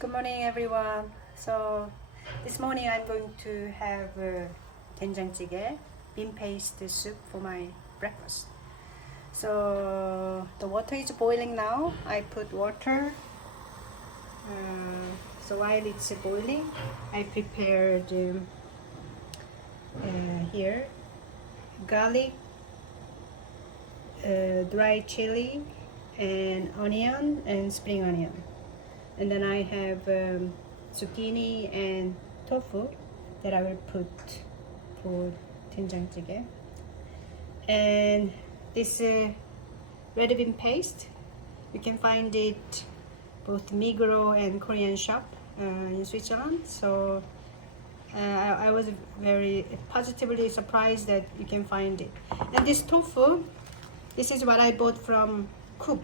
Good morning, everyone. So this morning I'm going to have dwenjang-zikae, bean paste soup for my breakfast. So the water is boiling now. I put water. So while it's boiling, I prepared here garlic, dry chili, and onion and spring onion. And then I have zucchini and tofu that I will put for dwenjang-zikae. And this red bean paste, you can find it both Migros and Korean shop in Switzerland. So I was very positively surprised that you can find it. And this tofu, this is what I bought from Coop,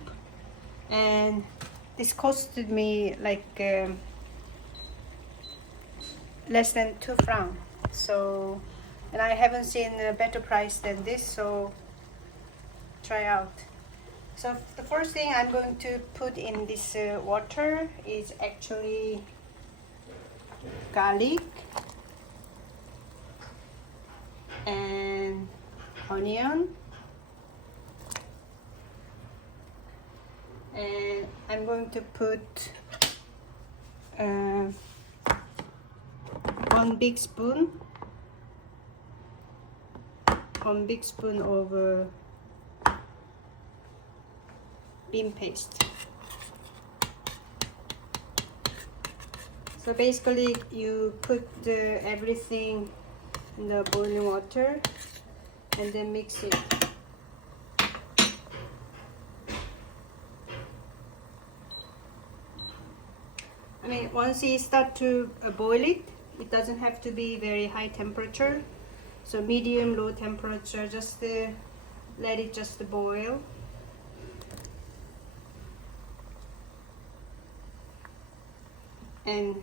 and this costed me like less than 2 francs. So, and I haven't seen a better price than this, so try out. So the first thing I'm going to put in this water is actually garlic and onion. And I'm going to put 1 big spoon of bean paste. So basically you put everything in the boiling water and then mix it. I mean, once you start to boil it, it doesn't have to be very high temperature. So medium, low temperature, just let it just boil. And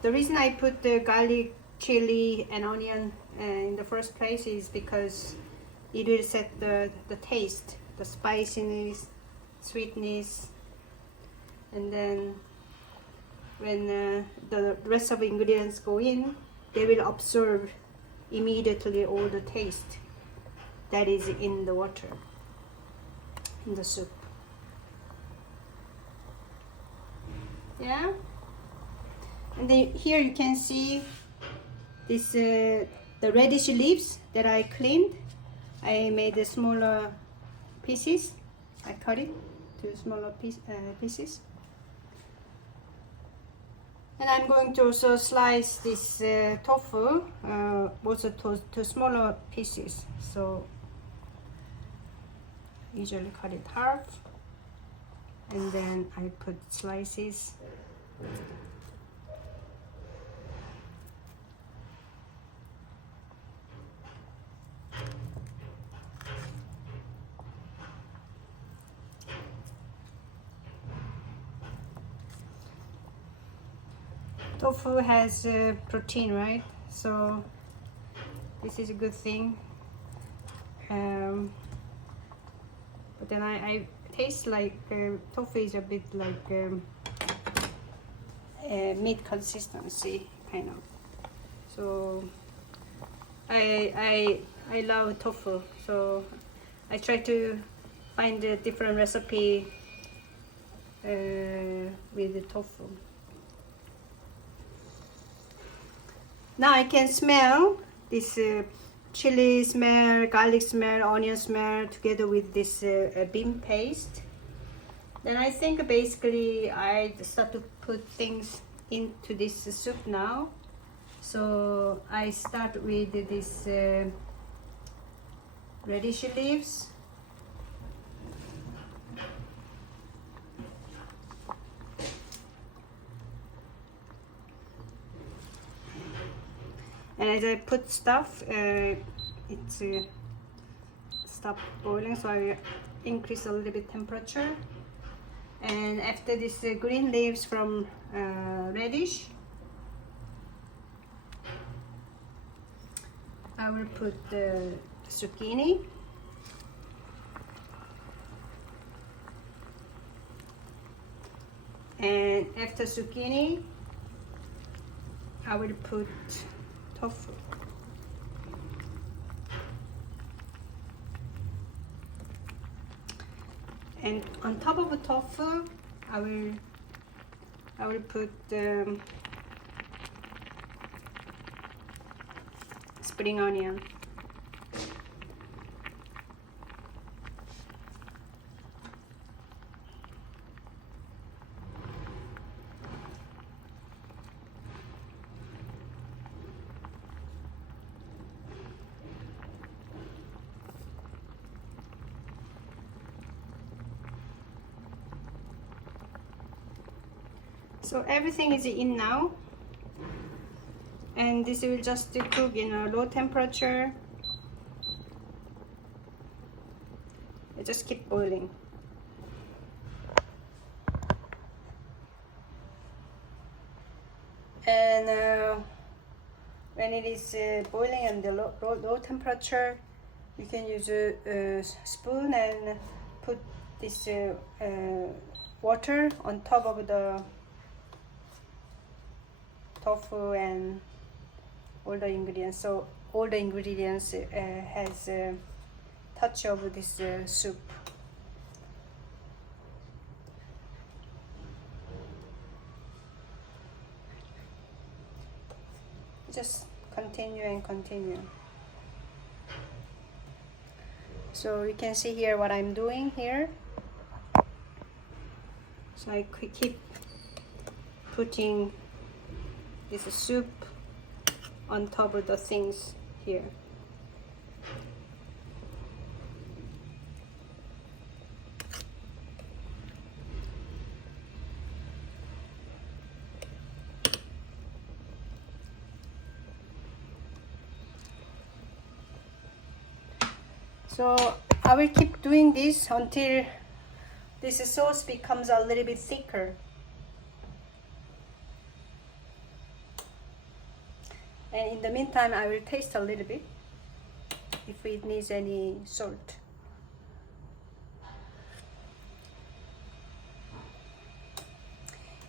the reason I put the garlic, chili, and onion in the first place is because it will set the taste, the spiciness, sweetness, and then when the rest of the ingredients go in, they will absorb immediately all the taste that is in the water, in the soup. Yeah, and then here you can see this the radish leaves that I cleaned. I made the smaller pieces. I cut it to smaller pieces. And I'm going to also slice this tofu also to smaller pieces. So usually cut it half, and then I put slices. Tofu has protein, right? So this is a good thing. But then I taste like tofu is a bit like meat consistency, kind of. So I love tofu. So I try to find a different recipe with the tofu. Now I can smell this chili smell, garlic smell, onion smell together with this bean paste. Then I think basically I start to put things into this soup now. So I start with this radish leaves. And as I put stuff, it's stopped boiling, so I increase a little bit temperature. And after this green leaves from radish, I will put the zucchini. And after zucchini, I will put tofu. And on top of the tofu, I will put spring onion. So everything is in now, and this will just cook in a low temperature. It just keep boiling. And when it is boiling and the low temperature, you can use a spoon and put this water on top of the tofu and all the ingredients. So all the ingredients has a touch of this soup. Just continue and continue. So you can see here what I'm doing here. So I keep putting this soup on top of the things here. So I will keep doing this until this sauce becomes a little bit thicker. And in the meantime, I will taste a little bit if it needs any salt.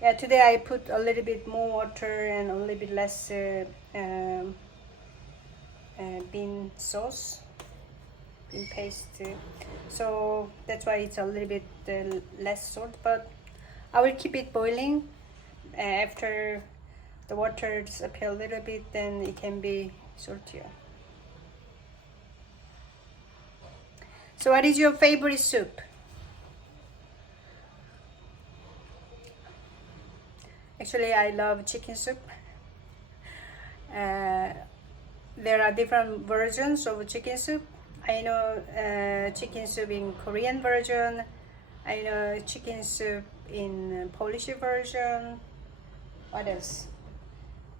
Yeah, today I put a little bit more water and a little bit less bean sauce, bean paste. So that's why it's a little bit less salt, but I will keep it boiling. After the water disappears a little bit, then it can be saltier. So what is your favorite soup? Actually, I love chicken soup. There are different versions of chicken soup. I know chicken soup in Korean version. I know chicken soup in Polish version. What else?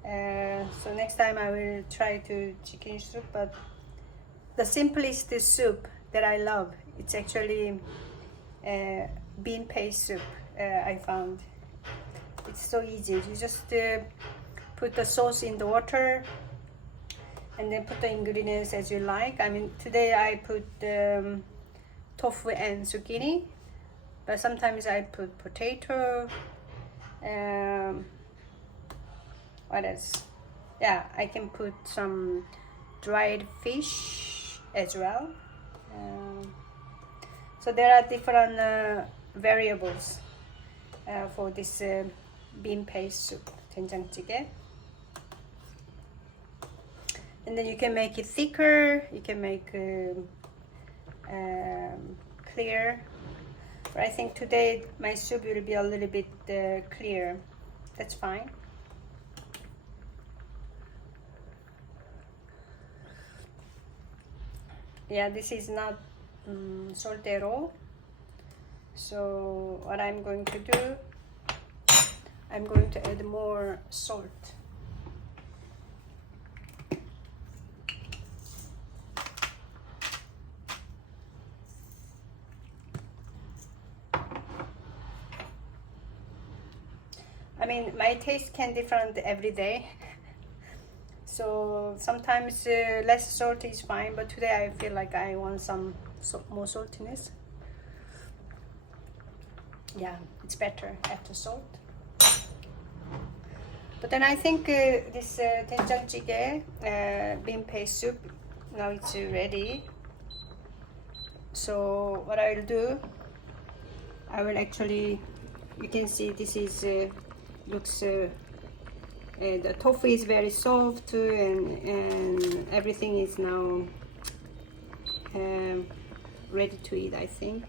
So next time I will try to chicken soup, but the simplest soup that I love, it's actually bean paste soup. I found it's so easy. You just put the sauce in the water and then put the ingredients as you like. I mean, today I put tofu and zucchini, but sometimes I put potato. What else? Yeah, I can put some dried fish as well. So there are different variables for this bean paste soup, dwenjang-zikae. And then you can make it thicker, you can make clear. But I think today my soup will be a little bit clear. That's fine. Yeah, this is not salty at all. So what I'm going to do, I'm going to add more salt. I mean, my taste can different every day. So sometimes less salt is fine, but today I feel like I want some more saltiness. Yeah, it's better after salt. But then I think this dwenjang-zikae bean paste soup, now it's ready. So what I will do, I will actually, you can see this is looks the tofu is very soft and everything is now ready to eat, I think.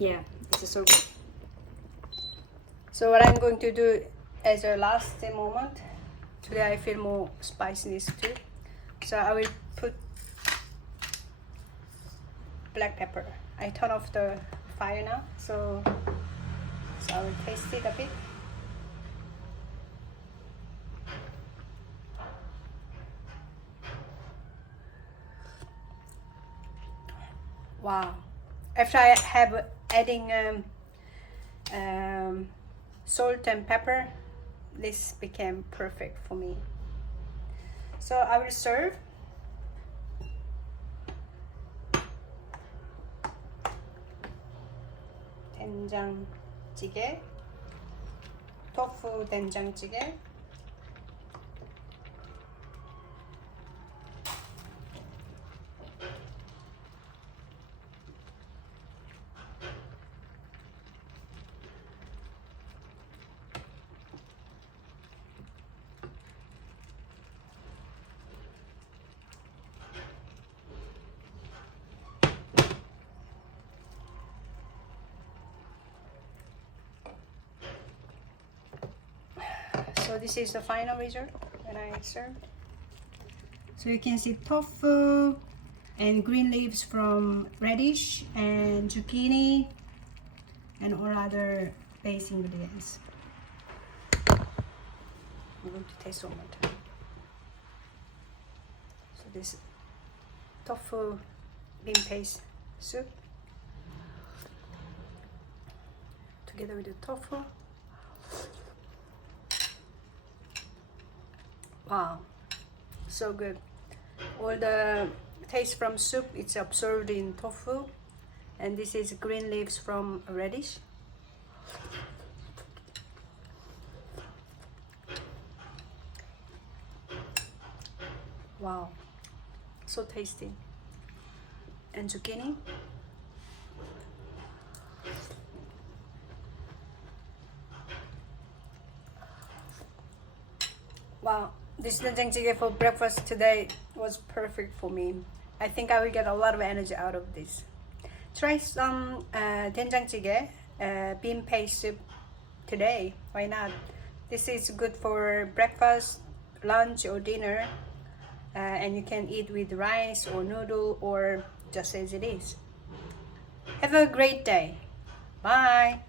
Yeah, it's so good. So what I'm going to do as a last moment, today I feel more spiciness too, so I will put black pepper. I turn off the fire now, so I will taste it a bit. Wow, after I have adding salt and pepper, this became perfect for me. So I will serve. 된장찌개, tofu 된장찌개. So this is the final result when I serve. So you can see tofu and green leaves from radish and zucchini and all other base ingredients. I'm going to taste one more time. So this tofu bean paste soup together with the tofu. Wow, so good. All the taste from soup, it's absorbed in tofu, and this is green leaves from radish. Wow, so tasty. And zucchini. Wow, this dwenjang-zikae for breakfast today was perfect for me. I think I will get a lot of energy out of this. Try some dwenjang-zikae bean paste soup today. Why not? This is good for breakfast, lunch, or dinner, and you can eat with rice or noodle or just as it is. Have a great day. Bye.